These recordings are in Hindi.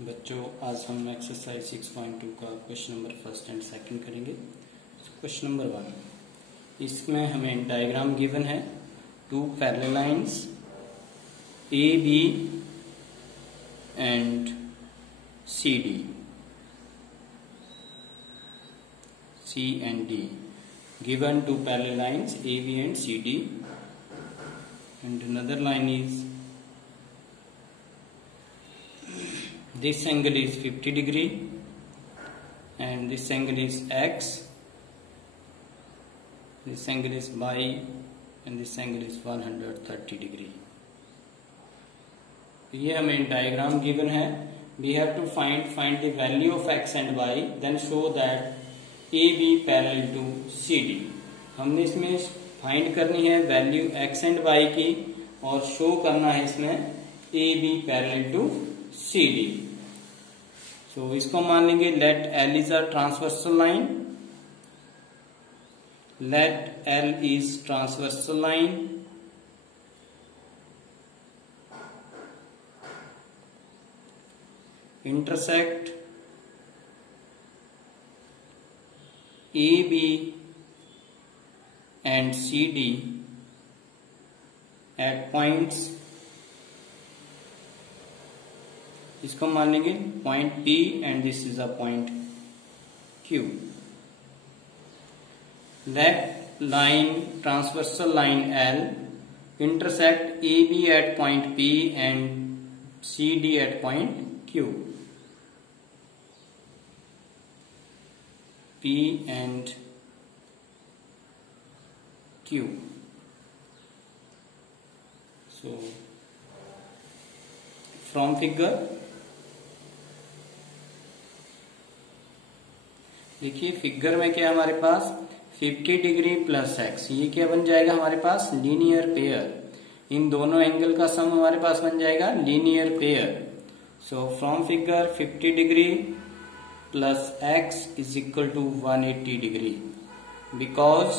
बच्चों, आज हम एक्सरसाइज 6.2 का question number first and second करेंगे। क्वेश्चन नंबर 1, इसमें हमें डायग्राम गिवन है। Two parallel lines A B and C D, C and D, given two parallel lines AB and CD, and another line is this angle is 50 degree and this angle is X, this angle is Y and this angle is 130 degree। ये हमें डायग्राम गिवन है। We have to find the value of X and Y, then show that AB parallel to CD। हमने इसमें फाइंड करनी है वैल्यू X एंड Y की और शो करना है इसमें AB parallel to CD। So इसको मान लेंगे let L is a transversal line, let L is transversal line intersect AB and CD at points, इसको मान लेंगे point P and this is a point Q। Let line transversal line L intersect AB at point P and CD at point Q। P and Q। So from figure देखिए, फिगर में क्या है हमारे पास 50 डिग्री प्लस एक्स, ये क्या बन जाएगा हमारे पास लीनियर पेयर। इन दोनों एंगल का सम हमारे पास बन जाएगा linear pair. So from figure 50 degree plus x is equal to 180 degree because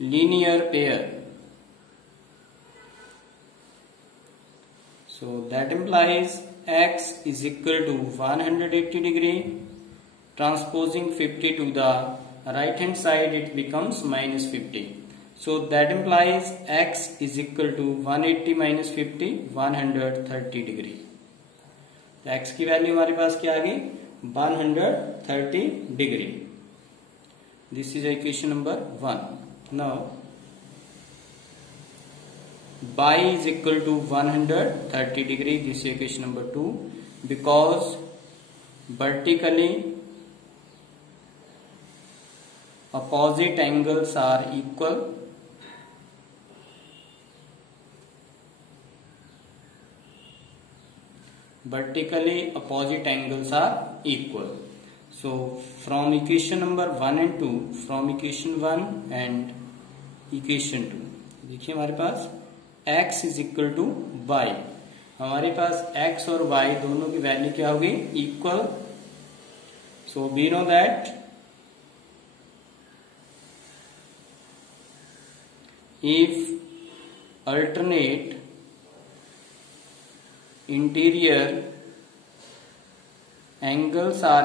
linear pair। So that implies x is equal to 180 degree, transposing 50 to the right hand side it becomes minus 50। So that implies x is equal to 180 minus 50, 130 degree। तो x की वैल्यू हमारे पास क्या आ गई 130 degree. This is equation number 1। Now y is equal to 130 degree, this is equation number 2, because vertically opposite angles are equal, vertically opposite angles are equal। So from equation number 1 and 2, from equation 1 and equation 2, देखिए हमारे पास x is equal to y, हमारे पास x और y दोनों की वैल्यू क्या होगी equal. So we know that if alternate interior angles are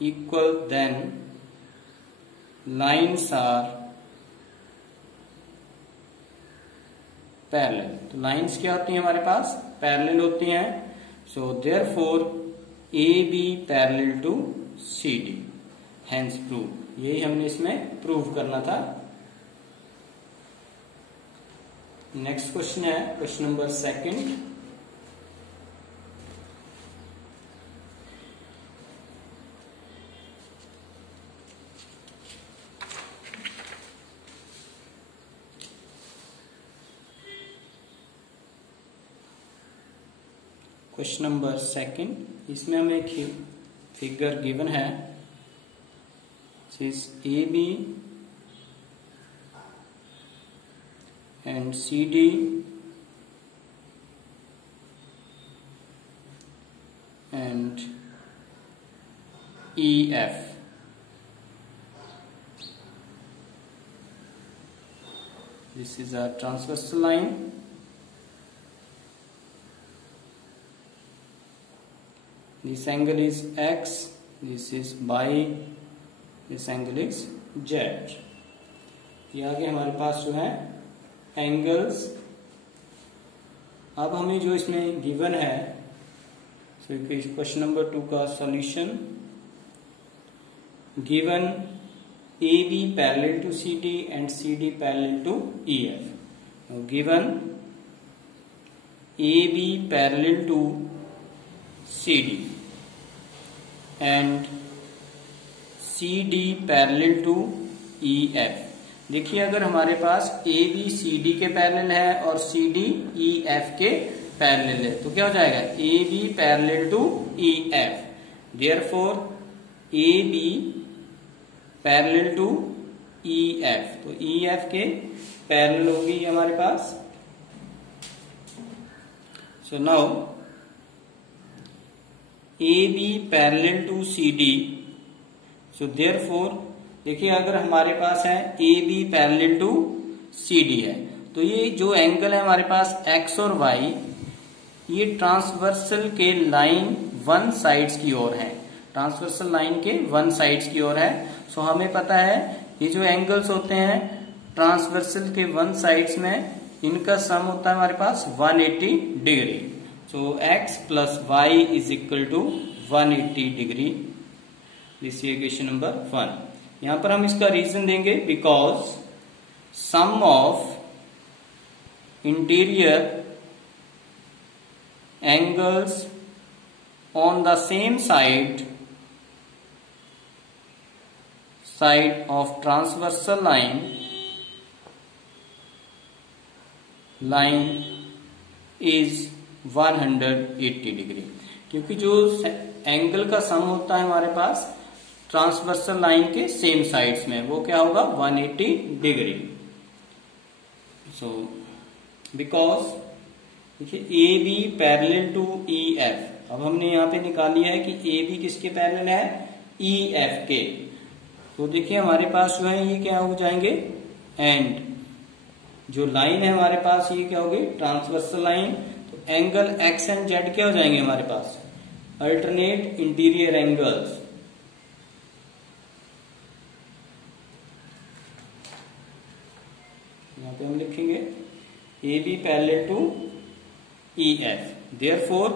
equal then lines are parallel। तो लाइंस क्या होती हैं हमारे पास पैरेलल होती हैं। So therefore AB parallel to CD, hence prove. यही हमने इसमें प्रूव करना था। नेक्स्ट क्वेश्चन है क्वेश्चन नंबर 2। क्वेश्चन नंबर 2, इसमें हमें एक फिगर गिवन है, is AB and CD and EF। This is a transversal line this angle is x, this is y, this angle is z. ये आगे हमारे पास जो है एंगल्स। अब हमें जो इसमें गिवन है, क्वेश्चन नंबर 2 का solution, given AB parallel to CD and CD parallel to EF। Given AB parallel to CD and CD parallel to EF। देखिए अगर हमारे पास AB CD के पैरेलल है और CD EF के पैरेलल है तो क्या हो जाएगा, AB parallel to EF, therefore AB parallel to EF, तो EF के पैरेलल होगी हमारे पास। So now AB parallel to CD, so therefore देखिए अगर हमारे पास है AB पैरेलल टू CD है तो ये जो एंगल है हमारे पास X और Y, ये ट्रांसवर्सल के लाइन वन साइड्स की ओर है, ट्रांसवर्सल लाइन के वन साइड्स की ओर है। सो हमें पता है ये जो एंगल्स होते हैं ट्रांसवर्सल के वन साइड्स में, इनका सम होता है हमारे पास 180 degree. So x plus y is equal to 180 degree. This is equation number 1। यहां पर हम इसका रीजन देंगे, because sum of interior angles on the same side of transversal line is 180 degree. क्योंकि जो एंगल का सम होता है हमारे पास ट्रांसवर्सल लाइन के सेम साइड्स में, वो क्या होगा 180 डिग्री। सो बिकॉज देखिए AB पैरेलल टू EF, अब हमने यहाँ पे निकाल लिया है कि AB किसके पैरेलल है, EF के। तो देखिए हमारे पास जो है ये क्या हो जाएंगे, एंड जो लाइन है हमारे पास ये क्या होगी, ट्रांसवर्सल लाइन। तो एंगल X एंड Z क्या हो जाएंगे हमारे पास, अल्टरनेट इंटीरियर एंगल्स। यहां पे हम लिखेंगे AB parallel to EF, therefore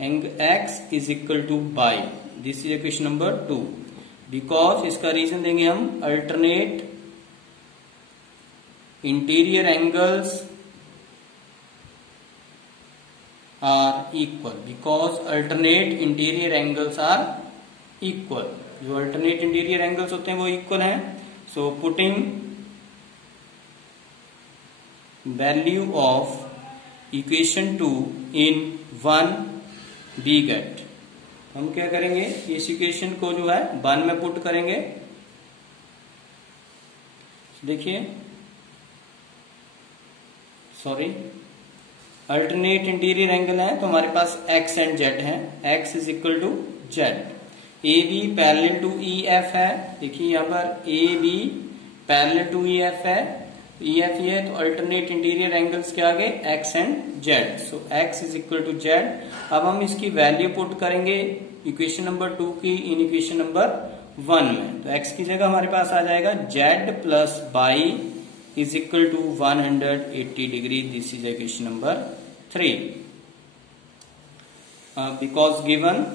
angle X is equal to y। This is equation number 2। Because इसका रीजन देंगे हम, alternate interior angles are equal, because alternate interior angles are equal. जो अल्टरनेट इंटीरियर एंगल्स होते हैं वो इक्वल हैं। So putting value of equation 2 in 1 we get, हम क्या करेंगे, इस इक्वेशन को जो है 1 में पुट करेंगे। देखिए सॉरी, अल्टरनेट इंटीरियर एंगल है तो हमारे पास X एंड Z है, X is equal to Z। AB parallel to EF है, देखिए यहाँ पर AB पैरेलल टू EF है, EF ये है, तो अल्टरनेट इंटीरियर एंगल्स के आगे X and Z। So X is equal to Z। अब हम इसकी वैल्यू पुट करेंगे इक्वेशन नंबर 2 की इन इक्वेशन नंबर 1 में। तो X की जगह हमारे पास आ जाएगा Z plus y is equal to 180 degree. This is equation number 3। Because given,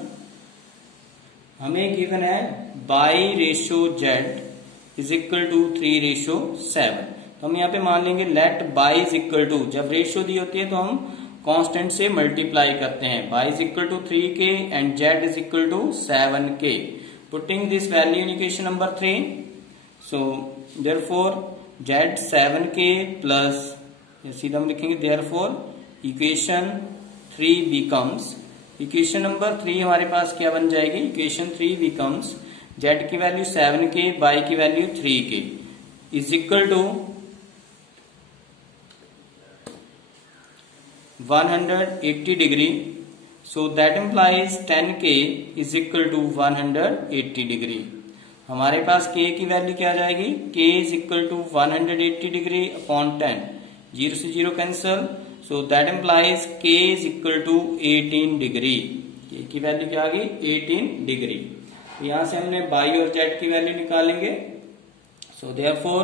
हमें गिवन है y ratio Z is equal to 3:7। तो हम यहाँ पे मान लेंगे let y is equal to, जब रेशियो दी होती है तो हम कांस्टेंट से मल्टीप्लाई करते हैं, y is equal to 3k and Z is equal to 7k। Putting this value in equation number 3, so therefore Z 7k plus, सीधा हम लिखेंगे therefore equation 3 becomes, equation number 3 हमारे पास क्या बन जाएगी, इक्वेशन 3 बिकम्स Z की वैल्यू 7k, y की value 3k is equal to 180 degree. So that implies 10k is equal to 180 degree. हमारे पास k की वैल्यू क्या आ जाएगी, k is equal to 180 degree upon 10, 0 से 0 cancel. So that implies k is equal to 18 degree. k की वैल्यू क्या आ गई 18 डिग्री। यहां से हमने y और z की वैल्यू निकालेंगे। So therefore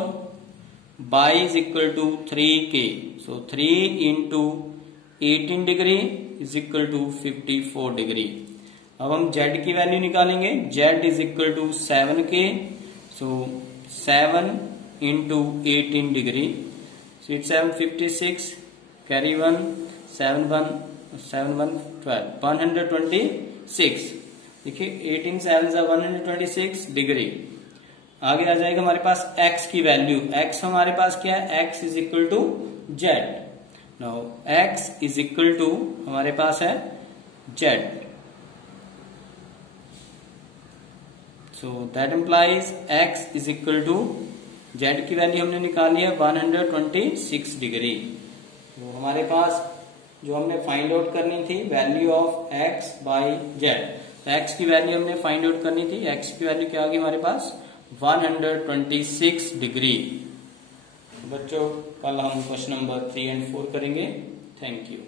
y is equal to 3k। So 3 into 18 degree is equal to 54 degree. अब हम z की वैल्यू निकालेंगे। z is equal to 7k। So 7 into 18 degree, so it's 56, carry 1, 7 1 12, 126। देखिए 18 7 126 डिग्री। आगे आ जाएगा हमारे पास x की वैल्यू। x हमारे पास क्या है, x is equal to z। Now x is equal to हमारे पास है z। So that implies x is equal to z की वैल्यू हमने निकाली है 126 डिग्री। तो हमारे पास जो हमने फाइंड आउट करनी थी value of x by z, तो x की वैल्यू हमने फाइंड आउट करनी थी। x की वैल्यू क्या आ गई हमारे पास 126 डिग्री। बच्चों कल हम क्वेश्चन नंबर 3 और 4 करेंगे। Thank you.